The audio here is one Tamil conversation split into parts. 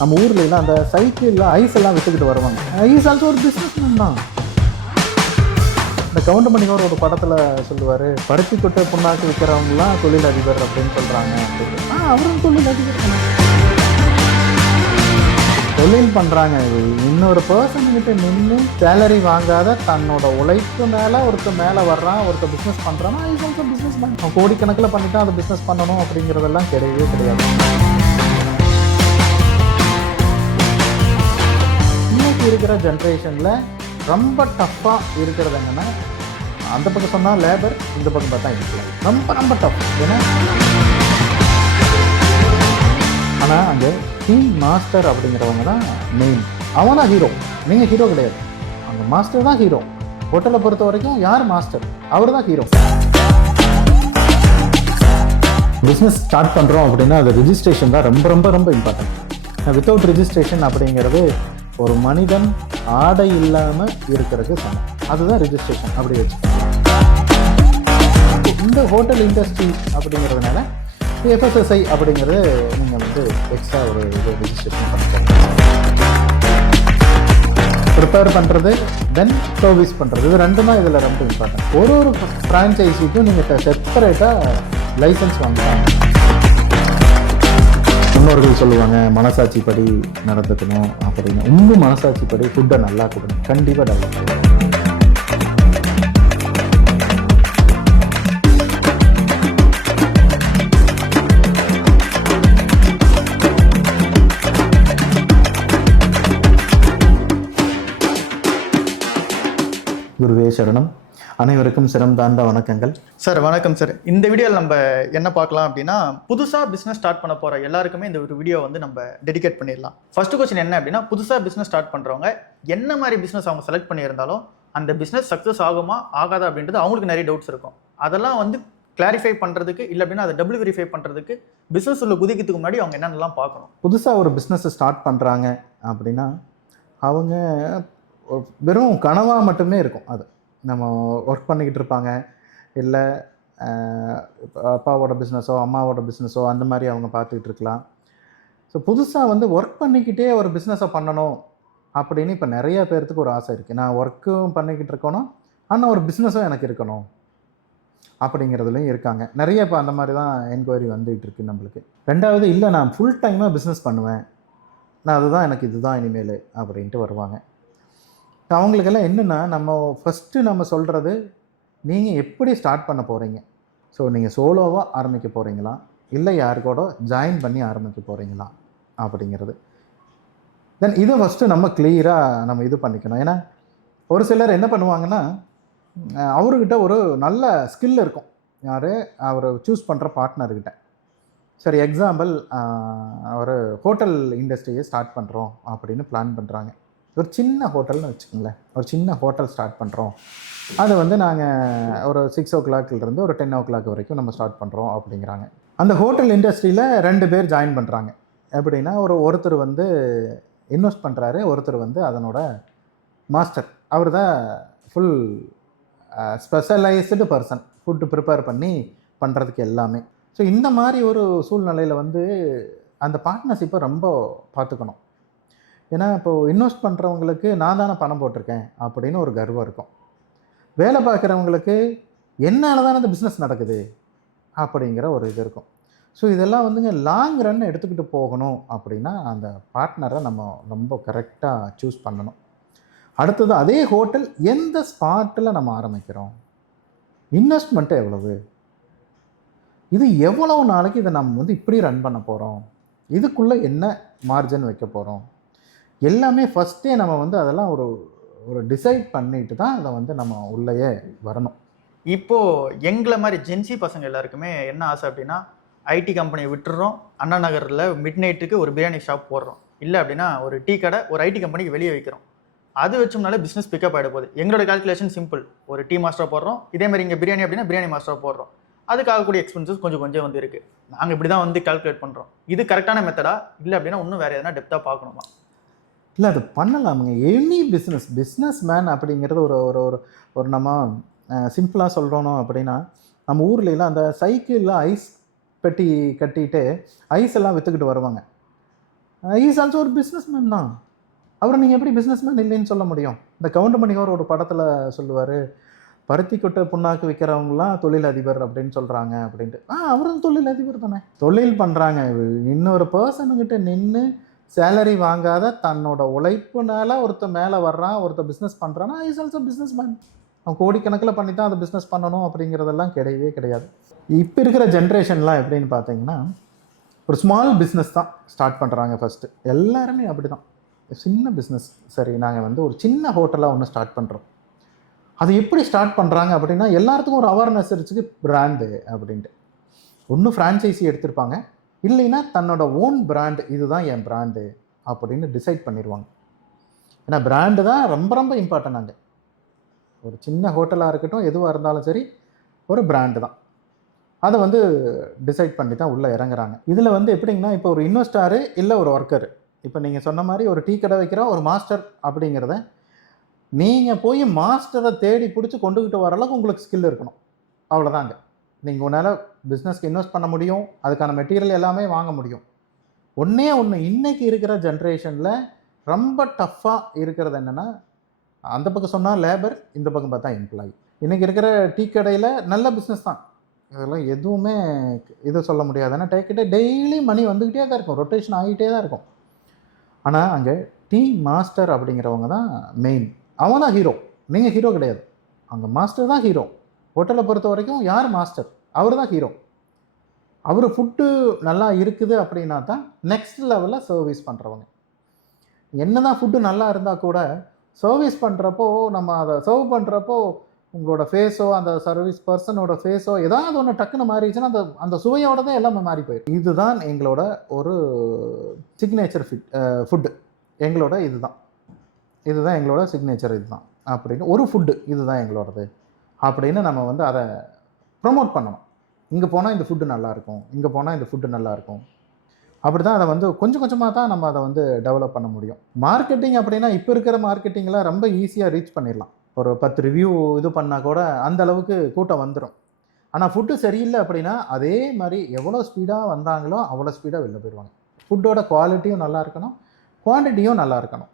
நம்ம ஊர்லாம் அந்த சைக்கிளில் ஐஸ் எல்லாம் விற்றுக்கிட்டு வருவாங்க. ஐஸ் ஆல்சோ ஒரு பிஸ்னஸ்மேன் தான். இந்த கவுண்டமணியோட ஒரு படத்தில் சொல்லுவார், பருத்தி கொட்டை புண்ணாக்கு விற்கிறவங்களாம் தொழிலதிபர் அப்படின்னு சொல்கிறாங்க அப்படின்னு. அவரும் தொழிலதிபர் தொழில் பண்ணுறாங்க. இன்னொரு பர்சன்கிட்ட நின்று சேலரி வாங்காத தன்னோட உழைப்பு மேலே ஒருத்தர் மேலே வர்றான், ஒருத்தர் பிஸ்னஸ் பண்ணுறான்னா ஐஸ் ஆல்சோ பிஸ்னஸ் மேன். கோடிக்கணக்கில் பண்ணிவிட்டு அதை பிஸ்னஸ் பண்ணணும் அப்படிங்கிறதெல்லாம் கிடையவே கிடையாது. இருக்கிற ஜென்ரேஷனில் ரொம்ப டஃப்பாக இருக்கிறது என்னென்னா, அந்த பக்கம் சொன்னால் லேபர், இந்த பக்கம் பார்த்தா எம்ப்ளாயி. ரொம்ப ரொம்ப டஃப். ஏன்னா ஆனால் அந்த டீம் மாஸ்டர் அப்படிங்கிறவங்க தான் மெயின். அவன் தான் ஹீரோ, நீங்கள் ஹீரோ கிடையாது. அந்த மாஸ்டர் தான் ஹீரோ. ஹோட்டலை பொறுத்த வரைக்கும் யார் மாஸ்டர், அவர் தான் ஹீரோ. பிஸ்னஸ் ஸ்டார்ட் பண்ணுறோம் அப்படின்னா அது ரிஜிஸ்ட்ரேஷன் தான் ரொம்ப ரொம்ப ரொம்ப இம்பார்ட்டன்ட். வித்தவுட் ரிஜிஸ்ட்ரேஷன் அப்படிங்கிறது ஒரு மனிதன் ஆடை இல்லாமல் இருக்கிறதுக்கு சமம். அதுதான் ரிஜிஸ்ட்ரேஷன். அப்படி வச்சுக்கோங்க. இந்த ஹோட்டல் இண்டஸ்ட்ரி அப்படிங்கிறதுனால எஃப்எஸ்எஸ்ஐ அப்படிங்கிறது நீங்கள் வந்து எக்ஸ்ட்ரா ஒரு இது ரிஜிஸ்ட்ரேஷன் பண்ணிக்கோங்க. ப்ரிப்பேர் பண்ணுறது தென் சர்வீஸ் பண்ணுறது, இது ரெண்டும் தான் இதில் ரொம்ப இம்பார்ட்டன்ட். ஒரு ஃப்ரான்ச்சைஸிக்கும் நீங்கள் செப்பரேட்டாக லைசன்ஸ் வாங்கலாம். முன்னோர்கள் சொல்லுவாங்க மனசாட்சி படி நடந்துக்கணும் அப்படின்னு. உங்கள் மனசாட்சி படி ஃபுட்டை நல்லா கொடுங்க, கண்டிப்பாக டெவலப் ஆகும். குருவே சரணம். அனைவருக்கும் சிரம் தாண்ட வணக்கங்கள் சார். வணக்கம் சார். இந்த வீடியோவில் நம்ம என்ன பார்க்கலாம் அப்படின்னா, புதுசாக பிஸ்னஸ் ஸ்டார்ட் பண்ண போகிற எல்லாருக்குமே இந்த ஒரு வீடியோ வந்து நம்ம டெடிகேட் பண்ணிடலாம். ஃபர்ஸ்ட் கொஸ்டின் என்ன அப்படின்னா, புதுசாக பிஸ்னஸ் ஸ்டார்ட் பண்ணுறவங்க என்ன மாதிரி பிஸ்னஸ் அவங்க செலக்ட் பண்ணியிருந்தாலும் அந்த பிஸ்னஸ் சக்ஸஸ் ஆகுமா ஆகாதா அப்படின்றது அவங்களுக்கு நிறைய டவுட்ஸ் இருக்கும். அதெல்லாம் வந்து கிளாரிஃபை பண்ணுறதுக்கு இல்லை அப்படின்னா அதை டபுள் வெரிஃபை பண்ணுறதுக்கு பிஸ்னஸ் உள்ள குதிக்கிறதுக்கு முன்னாடி அவங்க என்னென்னலாம் பார்க்கணும். புதுசாக ஒரு பிஸ்னஸை ஸ்டார்ட் பண்ணுறாங்க அப்படின்னா அவங்க வெறும் கனவாக மட்டுமே இருக்கும். அது நம்ம ஒர்க் பண்ணிக்கிட்டு இருப்பாங்க, இல்லை அப்பாவோட பிஸ்னஸோ அம்மாவோட பிஸ்னஸோ அந்த மாதிரி அவங்க பார்த்துக்கிட்டு இருக்கலாம். ஸோ புதுசாக வந்து ஒர்க் பண்ணிக்கிட்டே ஒரு பிஸ்னஸை பண்ணணும் அப்படின்னு இப்போ நிறைய பேர்த்துக்கு ஒரு ஆசை இருக்குது. நான் ஒர்க்கும் பண்ணிக்கிட்டு இருக்கணும், ஆனால் ஒரு பிஸ்னஸும் எனக்கு இருக்கணும் அப்படிங்கிறதுலையும் இருக்காங்க நிறைய. இப்போ அந்த மாதிரி தான் என்கொயரி வந்துகிட்டு இருக்குது நம்மளுக்கு. ரெண்டாவது, இல்லை நான் ஃபுல் டைமாக பிஸ்னஸ் பண்ணுவேன், நான் அதுதான் எனக்கு இதுதான் இனிமேல் அப்படின்ட்டு வருவாங்க. அவங்களுக்கெல்லாம் என்னென்னா, நம்ம ஃபஸ்ட்டு நம்ம சொல்கிறது, நீங்கள் எப்படி ஸ்டார்ட் பண்ண போகிறீங்க. ஸோ நீங்கள் சோலோவாக ஆரம்பிக்க போகிறீங்களா, இல்லை யாரு கூட ஜாயின் பண்ணி ஆரம்பிக்க போகிறீங்களா அப்படிங்கிறது. தென் இதை ஃபஸ்ட்டு நம்ம கிளியராக நம்ம இது பண்ணிக்கணும். ஏன்னா ஒரு சிலர் என்ன பண்ணுவாங்கன்னா, அவர்கிட்ட ஒரு நல்ல ஸ்கில் இருக்கும். யார் அவர் சூஸ் பண்ணுற பார்ட்னர்கிட்ட. சரி, எக்ஸாம்பிள் ஒரு ஹோட்டல் இண்டஸ்ட்ரியை ஸ்டார்ட் பண்ணுறோம் அப்படின்னு பிளான் பண்ணுறாங்க. ஒரு சின்ன ஹோட்டல்னு வச்சுக்கோங்களேன். ஒரு சின்ன ஹோட்டல் ஸ்டார்ட் பண்ணுறோம், அதை வந்து நாங்கள் ஒரு 6 o'clockலேருந்து ஒரு 10 o'clock வரைக்கும் நம்ம ஸ்டார்ட் பண்ணுறோம் அப்படிங்கிறாங்க. அந்த ஹோட்டல் இண்டஸ்ட்ரியில் 2 பேர் ஜாயின் பண்ணுறாங்க. எப்படின்னா, ஒருத்தர் வந்து இன்வெஸ்ட் பண்ணுறாரு, ஒருத்தர் வந்து அதனோட மாஸ்டர். அவர் தான் full specialised person, food prepare பண்ணி பண்ணுறதுக்கு எல்லாமே. ஸோ இந்த மாதிரி ஒரு சூழ்நிலையில் வந்து அந்த பார்ட்னர்ஷிப்பை ரொம்ப பார்த்துக்கணும். ஏன்னா இப்போது இன்வெஸ்ட் பண்ணுறவங்களுக்கு நான் தானே பணம் போட்டிருக்கேன் அப்படின்னு ஒரு கர்வம் இருக்கும். வேலை பார்க்குறவங்களுக்கு என்னால் தானே அந்த பிஸ்னஸ் நடக்குது அப்படிங்கிற ஒரு இது இருக்கும். ஸோ இதெல்லாம் வந்துங்க லாங் ரன் எடுத்துக்கிட்டு போகணும் அப்படின்னா அந்த பார்ட்னரை நம்ம ரொம்ப கரெக்டாக சூஸ் பண்ணணும். அடுத்தது, அதே ஹோட்டல் எந்த ஸ்பாட்டில் நம்ம ஆரம்பிக்கிறோம், இன்வெஸ்ட்மெண்ட்டு எவ்வளவு, இது எவ்வளவு நாளைக்கு இதை நம்ம வந்து இப்படி ரன் பண்ண போகிறோம், இதுக்குள்ளே என்ன மார்ஜின் வைக்க போகிறோம், எல்லாமே ஃபஸ்ட்டே நம்ம வந்து அதெல்லாம் ஒரு டிசைட் பண்ணிட்டு தான் அதை வந்து நம்ம உள்ளேயே வரணும். இப்போது எங்களை மாதிரி ஜென்சி பசங்க எல்லாருக்குமே என்ன ஆசை அப்படின்னா, ஐடி கம்பெனியை விட்டுறோம், அண்ணா நகரில் மிட் நைட்டுக்கு ஒரு பிரியாணி ஷாப் போடுறோம், இல்லை அப்படின்னா ஒரு டீ கடை ஒரு ஐடி கம்பெனிக்கு வெளியே வைக்கிறோம். அது வச்சோம்னாலே பிஸ்னஸ் பிக்கப் ஆகிட போகுது. எங்களோட கால்குலேஷன் சிம்பிள். ஒரு டீ மாஸ்டராக போடுறோம், இதேமாதிரி இங்கே பிரியாணி அப்படின்னா பிரியாணி மாஸ்டராக போடுறோம். அதுக்காகக்கூடிய எக்ஸ்பென்சஸ் கொஞ்சம் கொஞ்சம் வந்து இருக்குது. நாங்கள் இப்படி தான் வந்து கால்குலேட் பண்ணுறோம். இது கரெக்டான மெத்தடா, இல்லை அப்படின்னா இன்னும் வேறு எதனா டெப்த்தாக பார்க்கணுமா? இல்லை, அது பண்ணலாமுங்க. எனி பிஸ்னஸ் மேன் அப்படிங்கிறது ஒரு நம்ம சிம்பிளாக சொல்கிறோம் அப்படின்னா, நம்ம ஊர்லலாம் அந்த சைக்கிளில் ஐஸ் பெட்டி கட்டிட்டு ஐஸ் எல்லாம் விற்றுக்கிட்டு வருவாங்க. இஸ் ஆல்சோ ஒரு பிஸ்னஸ்மேன் தான். அவரை நீங்கள் எப்படி பிஸ்னஸ்மேன் இல்லைன்னு சொல்ல முடியும்? இந்த கவுண்டமணியோர் ஒரு படத்தில் சொல்லுவார், பருத்தி கொட்டை புண்ணாக்கு விற்கிறவங்களாம் தொழிலதிபர் அப்படின்னு சொல்கிறாங்க அப்படின்ட்டு. அவரும் தொழிலதிபர் தானே, தொழில் பண்ணுறாங்க. இன்னொரு பர்சனுக்கிட்ட நின்று சேலரி வாங்காத தன்னோட உழைப்புனால ஒருத்தர் மேலே வர்றான், ஒருத்தர் பிஸ்னஸ் பண்ணுறான்னா இஸ் ஆல்சோ பிஸ்னஸ்மேன். அவன் கோடிக்கணக்கில் பண்ணி தான் அதை பிஸ்னஸ் பண்ணணும் அப்படிங்கிறதெல்லாம் கிடையவே கிடையாது. இப்போ இருக்கிற ஜென்ரேஷன்லாம் எப்படின்னு பார்த்தீங்கன்னா, ஒரு ஸ்மால் பிஸ்னஸ் தான் ஸ்டார்ட் பண்ணுறாங்க ஃபஸ்ட்டு. எல்லாருமே அப்படி தான். சின்ன பிஸ்னஸ், சரி நாங்கள் வந்து ஒரு சின்ன ஹோட்டலாக ஒன்று ஸ்டார்ட் பண்ணுறோம். அது எப்படி ஸ்டார்ட் பண்ணுறாங்க அப்படின்னா, எல்லாத்துக்கும் ஒரு அவேர்னஸ் இருக்குது பிராண்டு அப்படின்ட்டு. ஒன்று ஃப்ரான்ச்சைஸி எடுத்திருப்பாங்க, இல்லைன்னா தன்னோட ஓன் பிராண்டு, இதுதான் என் பிராண்டு அப்படின்னு டிசைட் பண்ணிடுவாங்க. ஏன்னா பிராண்டு தான் ரொம்ப ரொம்ப இம்பார்ட்டன்ட். அங்கே ஒரு சின்ன ஹோட்டலாக இருக்கட்டும், எதுவாக இருந்தாலும் சரி, ஒரு பிராண்டு தான். அதை வந்து டிசைட் பண்ணி தான் உள்ளே இறங்குறாங்க. இதில் வந்து எப்படிங்கன்னா, இப்போ ஒரு இன்வெஸ்டாரு இல்லை ஒரு ஒர்க்கர், இப்போ நீங்கள் சொன்ன மாதிரி ஒரு டீ கடை வைக்கிற ஒரு மாஸ்டர் அப்படிங்கிறத நீங்கள் போய் மாஸ்டரை தேடி பிடிச்சி கொண்டுக்கிட்டு வர அளவுக்கு உங்களுக்கு ஸ்கில் இருக்கணும். அவ்வளோதாங்க. நீங்கள் உன்னால் பிஸ்னஸ்க்கு இன்வெஸ்ட் பண்ண முடியும், அதுக்கான மெட்டீரியல் எல்லாமே வாங்க முடியும். ஒன்றே ஒன்று, இன்றைக்கி இருக்கிற ஜென்ரேஷனில் ரொம்ப டஃப்பாக இருக்கிறது என்னென்னா, அந்த பக்கம் சொன்னால் லேபர், இந்த பக்கம் பார்த்தா எம்ப்ளாயி. இன்றைக்கி இருக்கிற டீ கடையில் நல்ல பிஸ்னஸ் தான், இதெல்லாம் எதுவுமே இது சொல்ல முடியாது. ஏன்னா டேக்கிட்ட டெய்லி மணி வந்துக்கிட்டே தான் இருக்கும், ரொட்டேஷன் ஆகிட்டே தான் இருக்கும். ஆனால் அங்கே டீ மாஸ்டர் அப்படிங்கிறவங்க தான் மெயின். அவன் தான் ஹீரோ, நீங்கள் ஹீரோ கிடையாது. அங்கே மாஸ்டர் தான் ஹீரோ. ஹோட்டலை பொறுத்த வரைக்கும் யார் மாஸ்டர்? அவர் தான் ஹீரோ. அவர் ஃபுட்டு நல்லா இருக்குது அப்படின்னா தான் நெக்ஸ்ட் லெவலில் சர்வீஸ் பண்ணுறவங்க. என்ன தான் ஃபுட்டு நல்லா இருந்தால் கூட சர்வீஸ் பண்ணுறப்போ, நம்ம அதை சர்வ் பண்ணுறப்போ உங்களோட ஃபேஸோ அந்த சர்வீஸ் பர்சனோட ஃபேஸோ ஏதாவது ஒன்று டக்குன்னு மாறிடுச்சுன்னா அந்த அந்த சுவையோட தான் எல்லாமே மாறி போயிடும். இதுதான் எங்களோட ஒரு சிக்னேச்சர் ஃபுட்டு. எங்களோட இதுதான் எங்களோட சிக்னேச்சர், இதுதான் அப்படின்னு ஒரு ஃபுட்டு, இதுதான் எங்களோடது அப்படின்னு நம்ம வந்து அதை ப்ரொமோட் பண்ணணும். இங்கே போனால் இந்த ஃபுட்டு நல்லாயிருக்கும், இங்கே போனால் இந்த ஃபுட்டு நல்லாயிருக்கும். அப்படி தான் அதை வந்து கொஞ்சம் கொஞ்சமாக தான் நம்ம அதை வந்து டெவலப் பண்ண முடியும். மார்க்கெட்டிங் அப்படின்னா இப்போ இருக்கிற மார்க்கெட்டிங்கில் ரொம்ப ஈஸியாக ரீச் பண்ணிடலாம். ஒரு 10 ரிவ்யூ இது பண்ணால் கூட அந்த அளவுக்கு கூட்டம் வந்துடும். ஆனால் ஃபுட்டு சரியில்லை அப்படின்னா அதே மாதிரி எவ்வளோ ஸ்பீடாக வந்தாங்களோ அவ்வளோ ஸ்பீடாக வெளில போயிடுவாங்க. ஃபுட்டோட குவாலிட்டியும் நல்லா இருக்கணும், குவான்டிட்டியும் நல்லா இருக்கணும்.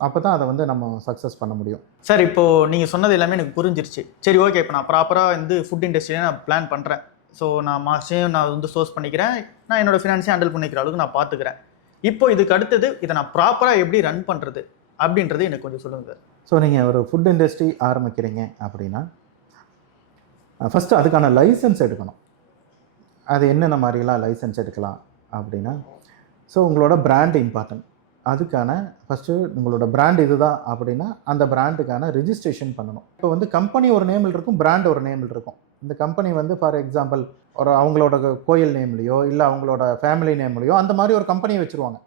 அப்போ தான் அதை வந்து நம்ம சக்ஸஸ் பண்ண முடியும். சார், இப்போது நீங்கள் சொன்னது எல்லாமே எனக்கு புரிஞ்சிருச்சு. சரி, ஓகே, இப்போ நான் ப்ராப்பராக வந்து ஃபுட் இண்டஸ்ட்ரியில் நான் பிளான் பண்ணுறேன். ஸோ நான் மாஸ்டையும் நான் வந்து சோர்ஸ் பண்ணிக்கிறேன், நான் என்னோடய ஃபினான்ஸையும் ஹேண்டில் பண்ணிக்கிற அளவுக்கு நான் பார்த்துக்கிறேன். இப்போ இதுக்கு அடுத்தது இதை நான் ப்ராப்பராக எப்படி ரன் பண்ணுறது அப்படின்றது எனக்கு கொஞ்சம் சொல்லுங்கள் சார். ஸோ நீங்கள் ஒரு ஃபுட் இண்டஸ்ட்ரி ஆரம்பிக்கிறீங்க அப்படின்னா ஃபஸ்ட்டு அதுக்கான லைசன்ஸ் எடுக்கணும். அது என்னென்ன மாதிரிலாம் லைசன்ஸ் எடுக்கலாம் அப்படின்னா, ஸோ உங்களோட பிராண்ட் இம்பார்ட்டன்ட். அதுக்கான ஃபஸ்ட்டு உங்களோட பிராண்ட் இதுதான் அப்படின்னா அந்த பிராண்டுக்கான ரிஜிஸ்ட்ரேஷன் பண்ணணும். இப்போ வந்து கம்பெனி ஒரு நேமில் இருக்கும், பிராண்ட் ஒரு நேமில் இருக்கும். இந்த கம்பெனி வந்து ஃபார் எக்ஸாம்பிள் ஒரு அவங்களோட கோயில் நேம்லேயோ இல்லை அவங்களோட ஃபேமிலி நேம்லேயோ அந்த மாதிரி ஒரு கம்பெனியை வச்சுருவாங்க.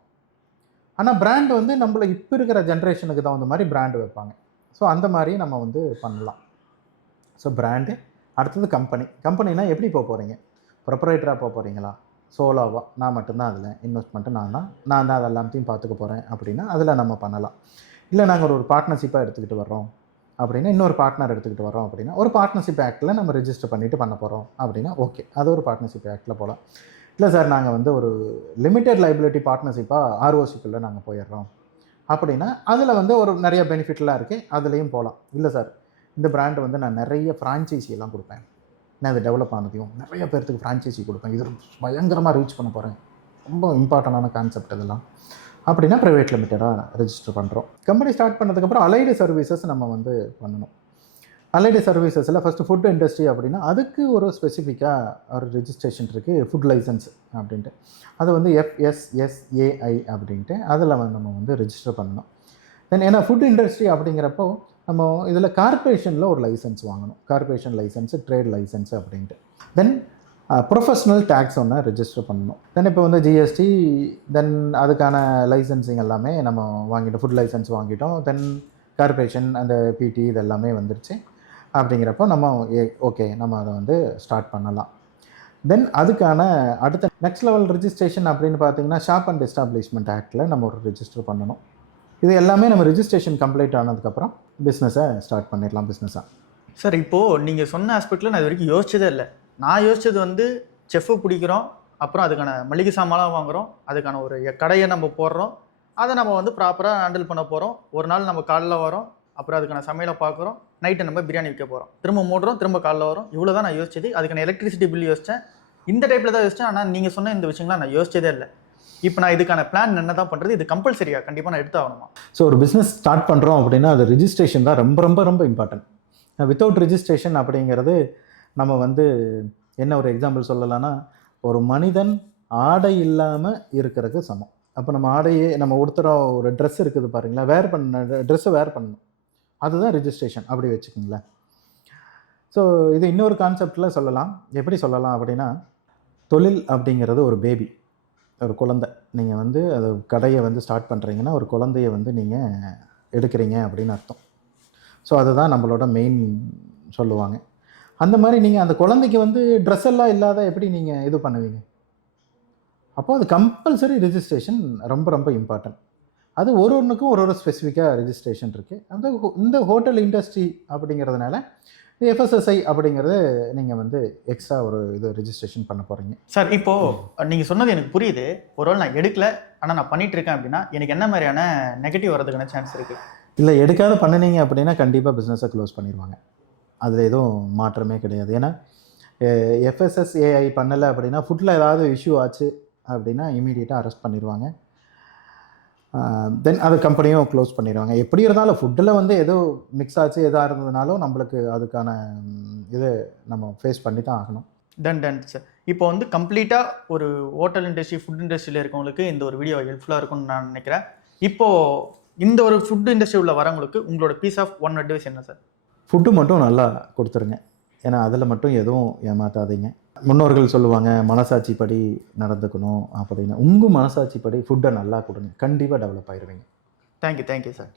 ஆனால் பிராண்ட் வந்து நம்மளை இப்போ இருக்கிற ஜென்ரேஷனுக்கு தகுந்த மாதிரி பிராண்டு வைப்பாங்க. ஸோ அந்த மாதிரி நம்ம வந்து பண்ணலாம். ஸோ பிராண்டு, அடுத்தது கம்பெனினா எப்படி போக போகிறீங்க? ப்ரொப்ரைட்டராக போக போகிறீங்களா? சோலோவாக நான் மட்டும்தான் அதில் இன்வெஸ்ட்மெண்ட்டு நான் தான் அது எல்லாத்தையும் பார்த்துக்க போகிறேன் அப்படின்னா அதில் நம்ம பண்ணலாம். இல்லை நாங்கள் ஒரு பார்ட்னர்ஷிப்பாக எடுத்துக்கிட்டு வர்றோம் அப்படின்னா, இன்னொரு பார்ட்னர் எடுத்துக்கிட்டு வரோம் அப்படின்னா ஒரு பார்ட்னர்ஷிப் ஆக்டில் நம்ம ரெஜிஸ்டர் பண்ணிவிட்டு பண்ண போகிறோம் அப்படின்னா ஓகே, அது ஒரு பார்ட்னர்ஷிப் ஆக்டில் போகலாம். இல்லை சார், நாங்கள் வந்து ஒரு லிமிடெட் லைபிலிட்டி பார்ட்னர்ஷிப்பாக ஆர்ஓசிக்குள்ளே நாங்கள் போயிடுறோம் அப்படின்னா அதில் வந்து ஒரு நிறைய பெனிஃபிட்லாம் இருக்குது, அதுலேயும் போகலாம். இல்லை சார், இந்த பிராண்டு வந்து நான் நிறைய ஃப்ரான்ச்சைஸியெல்லாம் கொடுப்பேன், நான் இது டெவலப் ஆனதையும் நிறைய பேர்த்துக்கு ஃப்ரான்ச்சைஸி கொடுப்பேன், இது பயங்கரமாக ரீச் பண்ண போகிறேன், ரொம்ப இம்பார்ட்டண்டான கான்செப்ட் இதெல்லாம் அப்படின்னா ப்ரைவேட் லிமிட்டடாக ரெஜிஸ்டர் பண்ணுறோம். கம்பெனி ஸ்டார்ட் பண்ணதுக்கப்புறம் அலைடு சர்வீசஸ் நம்ம வந்து பண்ணணும். அலைடு சர்வீசஸில் ஃபஸ்ட்டு ஃபுட் இண்டஸ்ட்ரி அப்படின்னா அதுக்கு ஒரு ஸ்பெசிஃபிக்காக ஒரு ரெஜிஸ்ட்ரேஷன் இருக்குது, ஃபுட் லைசன்ஸ் அப்படின்ட்டு. அது வந்து FSSAI அப்படின்ட்டு அதில் வந்து நம்ம வந்து ரெஜிஸ்டர் பண்ணணும். தென் ஏன்னா ஃபுட் இண்டஸ்ட்ரி அப்படிங்கிறப்போ நம்ம இதில் கார்ப்பரேஷனில் ஒரு லைசன்ஸ் வாங்கணும், கார்ப்பரேஷன் லைசன்ஸு, ட்ரேட் லைசன்ஸு அப்படின்ட்டு. தென் ப்ரொஃபஷ்னல் டேக்ஸ் ஒன்று ரெஜிஸ்டர் பண்ணணும். தென் இப்போ வந்து GST, தென் அதுக்கான லைசன்ஸிங் எல்லாமே நம்ம வாங்கிட்டோம், ஃபுட் லைசன்ஸ் வாங்கிட்டோம். தென் கார்ப்பரேஷன் அந்த PT இது எல்லாமே வந்துருச்சு. அப்படிங்கிறப்போ நம்ம ஓகே நம்ம அதை வந்து ஸ்டார்ட் பண்ணலாம். தென் அதுக்கான அடுத்த நெக்ஸ்ட் லெவல் ரெஜிஸ்ட்ரேஷன் அப்படின்னு பார்த்தீங்கன்னா ஷாப் அண்ட் எஸ்டாப்ளிஷ்மெண்ட் ஆக்டில் நம்ம ஒரு ரெஜிஸ்டர் பண்ணணும். இது எல்லாமே நம்ம ரெஜிஸ்ட்ரேஷன் கம்ப்ளீட் ஆனதுக்கப்புறம் பிஸ்னஸை ஸ்டார்ட் பண்ணிடலாம் பிஸ்னஸாக. சார், இப்போது நீங்கள் சொன்ன ஆஸ்பெக்டில் நான் இது வரைக்கும் யோசிச்சதே இல்லை. நான் யோசித்தது வந்து செஃப்பு பிடிக்கிறோம், அப்புறம் அதுக்கான மளிகை சாமான்லாம் வாங்குறோம், அதுக்கான ஒரு கடையை நம்ம போடுறோம், அதை நம்ம வந்து ப்ராப்பராக ஹேண்டில் பண்ண போகிறோம். ஒரு நாள் நம்ம காலைல வரோம், அப்புறம் அதுக்கான சமையலை பார்க்குறோம், நைட்டு நம்ம பிரியாணி விற்க போகிறோம், திரும்ப மூடுறோம், திரும்ப காலைல வரோம். இவ்வளோ தான் நான் யோசிச்சது. அதுக்கான எலக்ட்ரிசிட்டி பில் யோசித்தேன், இந்த டைப்பில் தான் யோசித்தேன். ஆனால் நீங்கள் சொன்ன இந்த விஷயங்கள்லாம் நான் யோசிச்சதே இல்லை. இப்போ நான் இதுக்கான பிளான் என்ன தான் பண்ணுறது? இது கம்பல்சரியா கண்டிப்பாக நான் எடுத்து ஆகணுமா? ஸோ ஒரு பிஸ்னஸ் ஸ்டார்ட் பண்ணுறோம் அப்படின்னா அது ரிஜிஸ்ட்ரேஷன் தான் ரொம்ப ரொம்ப ரொம்ப இம்பார்ட்டன்ட். வித்தவுட் ரிஜிஸ்ட்ரேஷன் அப்படிங்கிறது நம்ம வந்து என்ன ஒரு எக்ஸாம்பிள் சொல்லலாம்னா, ஒரு மனிதன் ஆடை இல்லாமல் இருக்கிறதுக்கு சமம். அப்போ நம்ம ஆடையே நம்ம உடுத்துகிறோம், ஒரு ட்ரெஸ் இருக்குது பாருங்களா, ட்ரெஸ்ஸை வேர் பண்ணணும், அதுதான் ரிஜிஸ்ட்ரேஷன் அப்படி வச்சுக்கோங்களேன். ஸோ இது இன்னொரு கான்செப்டில் சொல்லலாம். எப்படி சொல்லலாம் அப்படின்னா, தொழில் அப்படிங்கிறது ஒரு பேபி, ஒரு குழந்தை. நீங்கள் வந்து அது கடையை வந்து ஸ்டார்ட் பண்ணுறீங்கன்னா ஒரு குழந்தைய வந்து நீங்கள் எடுக்கிறீங்க அப்படின்னு அர்த்தம். ஸோ அதுதான் நம்மளோட மெயின் சொல்லுவாங்க. அந்த மாதிரி நீங்கள் அந்த குழந்தைக்கு வந்து ட்ரெஸ் எல்லாம் இல்லாத எப்படி நீங்கள் இது பண்ணுவீங்க? அப்போ அது கம்பல்சரி ரிஜிஸ்ட்ரேஷன் ரொம்ப ரொம்ப இம்பார்ட்டன்ட். அது ஒன்றுக்கும் ஒரு ஸ்பெசிஃபிக்காக ரிஜிஸ்ட்ரேஷன் இருக்குது. இந்த ஹோட்டல் இண்டஸ்ட்ரி அப்படிங்கிறதுனால எஃப்எஸ்எஸ்ஐ அப்படிங்கிறது நீங்கள் வந்து எக்ஸ்ட்ரா ஒரு இது ரிஜிஸ்ட்ரேஷன் பண்ண போகிறீங்க. சார், இப்போது நீங்கள் சொன்னது எனக்கு புரியுது. ஒருவேளை நான் எடுக்கல, ஆனால் நான் பண்ணிட்டு இருக்கேன் அப்படின்னா எனக்கு என்ன மாதிரியான நெகட்டிவ் வரதுக்கான சான்ஸ் இருக்குது? இல்லை, எடுக்காத பண்ணினீங்க அப்படின்னா கண்டிப்பாக பிஸ்னஸை க்ளோஸ் பண்ணிடுவாங்க. அதில் எதுவும் மாற்றமே கிடையாது. ஏன்னா எஃப்எஸ்எஸ்ஏஐ பண்ணலை அப்படின்னா ஃபுட்டில் ஏதாவது இஷ்யூ ஆச்சு அப்படின்னா இமீடியட்டாக அரெஸ்ட் பண்ணிடுவாங்க. தென் அது கம்பெனியும் க்ளோஸ் பண்ணிடுவாங்க. எப்படி இருந்தாலும் ஃபுட்டில் வந்து ஏதோ மிக்ஸ் ஆச்சு எதாக இருந்ததுனாலும் நம்மளுக்கு அதுக்கான இது நம்ம ஃபேஸ் பண்ணி தான் ஆகணும். Ton sir. இப்போ வந்து கம்ப்ளீட்டாக ஒரு ஹோட்டல் இண்டஸ்ட்ரி, ஃபுட் இண்டஸ்ட்ரியில் இருக்கவங்களுக்கு இந்த ஒரு வீடியோ ஹெல்ப்ஃபுல்லாக இருக்கும்னு நான் நினைக்கிறேன். இப்போது இந்த ஒரு ஃபுட் இண்டஸ்ட்ரி உள்ள வரவங்களுக்கு உங்களோட பீஸ் ஆஃப் ஒன் அட்வைஸ் என்ன சார்? ஃபுட்டு மட்டும் நல்லா கொடுத்துருங்க. ஏன்னா அதில் மட்டும் எதுவும் ஏமாற்றாதீங்க. முன்னோர்கள் சொல்லுவாங்க மனசாட்சிப்படி நடந்துக்கணும் அப்படின்னு. உங்கள் மனசாட்சிப்படி ஃபுட்டை நல்லா கொடுங்க, கண்டிப்பாக டெவலப் ஆயிடுவீங்க. Thank you sir.